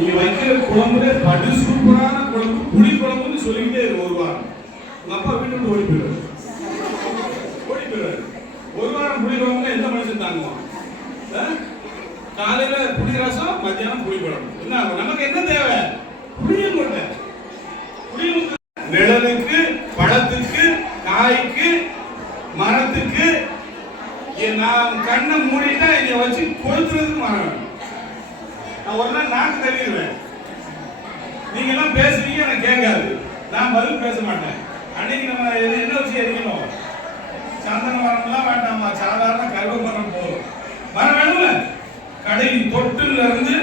நீங்க வைக்கிற குழம்புல படு சூப்பரான குழம்பு புளி குழம்புன்னு சொல்லிக்கிட்டே இருக்கு ஒரு வாரம். உங்க அப்பா வீட்டு விட்டு ஓடி போயிடுவாரு. ஓடி போயிடுவாரு. ஒரு வாரம் புளி குழம்புனா எந்த மனுஷன் தாங்குவான்? காலையில புளி ரசம் மத்தியானம் புளி குழம்பு. என்ன நமக்கு என்ன தேவை? புளிய மூட்டை புளிய நிழலுக்கு பழத்துக்கு காய்க்கு மரத்துக்கு எ- நான் கண்ணை மூடிட்டா இதை வச்சு கொளுத்துறதுக்கு மரம் வேணும். நான் ஒரு நாள் நான் தள்ளிடுவேன். நீங்க எல்லாம் பேசுவீங்க எனக்கு கேட்காது. நான் பதில் பேச மாட்டேன். அன்னைக்கு நம்ம என்ன வச்சு எரிக்கணும்? சந்தன மரம்லாம் வேண்டாமா சாதாரண கருவ மரம் போதும். மரம் வேணும்ல? கடையின் தொட்டுல இருந்து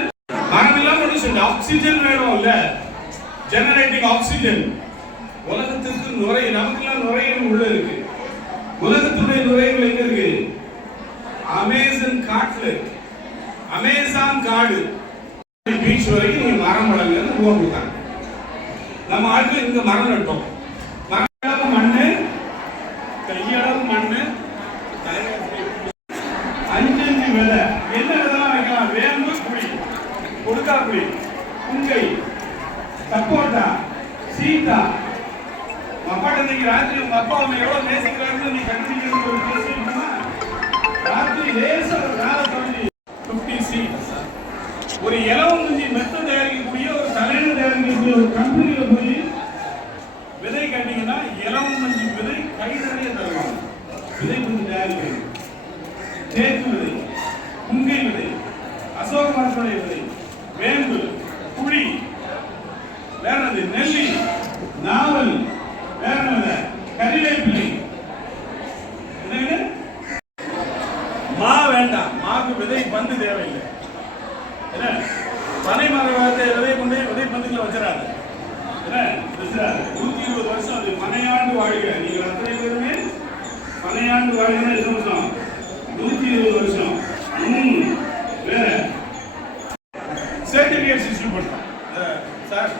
மரம் இல்லாம ஒண்ணு சொல்லு ஆக்சிஜன் வேணும் இல்ல ஜெனரேட்டிங் ஆக்சிஜன் உலகத்துக்கு நுரை நமக்கெல்லாம் நுரையீரல் உள்ள இருக்கு. உலகத்துடைய நுரையீரல் எங்க இருக்கு? அமேசன் காட்டுல அமேசான் காடு பீச் வரைக்கும் நீங்க மரம் வளர்ந்து ரூபா கொடுத்தாங்க நம்ம ஆட்கள் இங்க மரம் நட்டோம். மரம் மண்ணு கையளவு மண்ணு. அஞ்சு அஞ்சு விதை. என்ன விதெல்லாம் வைக்கலாம்? வேம்பு புளி கொடுக்கா புளி புங்கை சப்போட்டா. சீதா உங்க அப்பாட்ட இன்னைக்கு ராத்திரி உங்க அப்பா உன்னை எவ்வளவு நேசிக்கிறாருன்னு நீ கண்டுபிடிக்கிறது ஒரு ராத்திரி லேசா ஒரு நாளை சொல்லி பிப்டி சீட்ஸ் ஒரு இலவம் குஞ்சி மெத்த தயாரிக்கக்கூடிய ஒரு தலையில தயாரிக்கக்கூடிய ஒரு கம்பெனியில போய் விதை கேட்டீங்கன்னா இலவம் மஞ்சி விதை தருவாங்க விதை கொஞ்சம் தயாரிக்கிறது தேக்கு விதை புங்கை விதை அசோக மரத்துடைய விதை வேம்பு புளி வேற நெல்லி நாவல் வேற கறிவேப்பிலை மா வேண்டாம் மாக்கு விதை பந்து தேவையில்லை என்ன? பனை மரத்தை விதை கொண்டு விதை பந்துக்குள்ள வச்சிடாது நூத்தி இருபது வருஷம் அது பனையாண்டு வாழ்க. நீங்கள் அத்தனை பேருமே பனையாண்டு வாழ்கன்னா என்ன வருஷம்? நூத்தி இருபது வருஷம். வேற. சர்டிபிகேட் இஷ்யூ பண்றோம் சார்.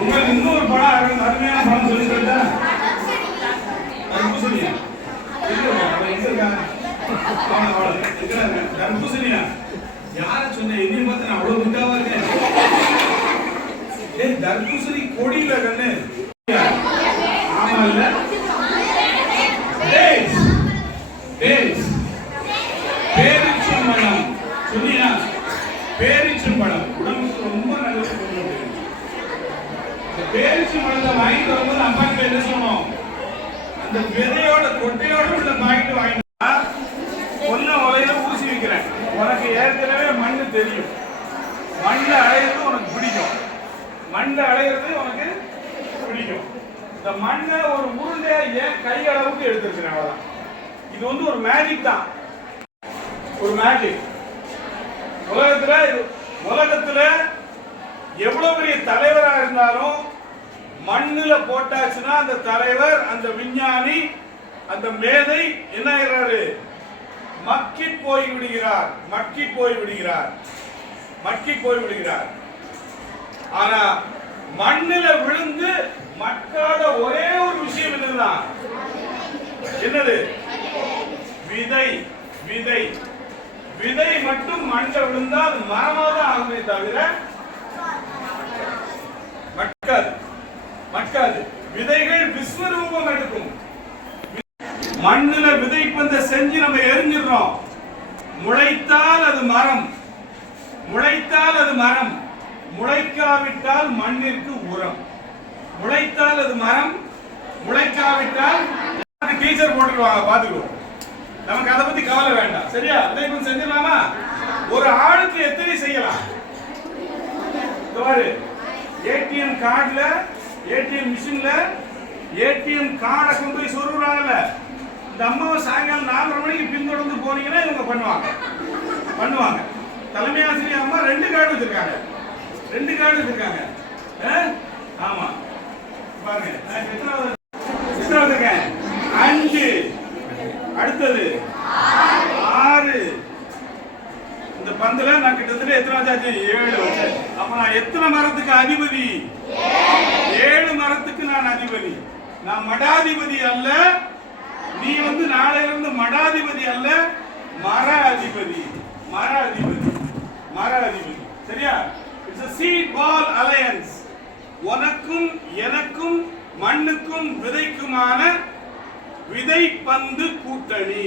உங்களுக்கு இன்னொரு படம் அருமையான படம் சொல்லி சொல்லிட்டா தர்பூசணியா தர்பூசணியா யார சொன்னேன்? என்னைய பார்த்து நான் அவ்வளவு தர்பூசணி கொடியில கண்ணு ஆமா இல்ல டேட்ஸ் பேரிச்சம்பழம் சொன்னியா பேரிச்சம்பழம் உடம்புக்கு ரொம்ப நல்லது சொல்லுது இந்த பேரிச்சம்பழத்தை வாங்கிட்டு வரும்போது அம்மா என்ன சொன்னோம்? அந்த விதையோட கொட்டையோட உள்ள பாயிண்ட் வாங்கிட்டு ஒன்ன உலையில ஊசி வைக்கிறேன் உனக்கு ஏற்கனவே மண்ணு தெரியும் மண்ணு அடையிறது உனக்கு பிடிக்கும் மண்ணை அடையிறது உனக்கு பிடிக்கும். இந்த மண்ணை ஒரு உருண்டையா ஏன் கை அளவுக்கு எடுத்திருக்கிறேன் அவ்வளோதான் இது வந்து ஒரு மேஜிக் தான். ஒரு மேஜிக் உலகத்துல உலகத்துல எவ்வளவு பெரிய தலைவரா இருந்தாலும் மண்ணுல போட்டாச்சுன்னா அந்த தலைவர் அந்த விஞ்ஞானி அந்த மேதை என்ன ஆகிறாரு மக்கி போய் விடுகிறார் மக்கி போய் விடுகிறார் மக்கி போய் விடுகிறார். ஆனா மண்ணுல விழுந்து மக்காத ஒரே ஒரு விஷயம் என்னதுதான் என்னது? விதை விதை. விதை மட்டும் மண்ணில் விழுந்தா அது மரமாக தான் ஆகுமே தவிர மட்காது மட்காது விதைகள் விஸ்வரூபம் எடுக்கும். மண்ணுல பந்த செஞ்சு நம்ம எரிஞ்சிடுறோம். முளைத்தால் அது மரம். முளைத்தால் அது மரம். முளைக்காவிட்டால் மண்ணிற்கு உரம். முளைத்தால் அது மரம் முளைக்காவிட்டால் டீச்சர் போட்டுருவாங்க பாத்துக்குவோம் நமக்கு அதை பத்தி கவலை வேண்டாம். சரியா? அதை கொஞ்சம் செஞ்சிடலாமா? ஒரு ஆளுக்கு எத்தனை செய்யலாம்? ஏடிஎம் கார்டுல ஏடிஎம் மிஷின்ல ஏடிஎம் கார்டை கொண்டு போய் சொருகுறாங்கல்ல. இந்த அம்மாவை சாயங்காலம் நாலரை மணிக்கு பின்தொடர்ந்து போனீங்கன்னா இவங்க பண்ணுவாங்க. பண்ணுவாங்க. தலைமை ஆசிரியர் அம்மா ரெண்டு கார்டு வச்சிருக்காங்க. ரெண்டு கார்டு வச்சிருக்காங்க. ஆ? ஆமா. பாருங்க நான் எத்தனாவது இருக்கேன் அஞ்சு. அடுத்தது ஆறு. இந்த பந்துல நான் கிட்டத்தட்ட எத்தனை ஆச்சு? ஏழு. அப்ப நான் எத்தனை மரத்துக்கு அதிபதி? ஏழு மரத்துக்கு நான் அதிபதி. நான் மடாதிபதி அல்ல. நீ வந்து நாளையில இருந்து மடாதிபதி அல்ல. மர அதிபதி மர அதிபதி மர அதிபதி சரியா? பால் அலையன்ஸ் உனக்கும் எனக்கும் மண்ணுக்கும் விதைக்குமான விதைப்பந்து கூட்டணி.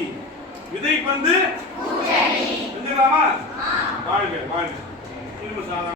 விதைப்பந்து செஞ்சுக்கலாமா வாழ்க வாழ்க. சாதாரண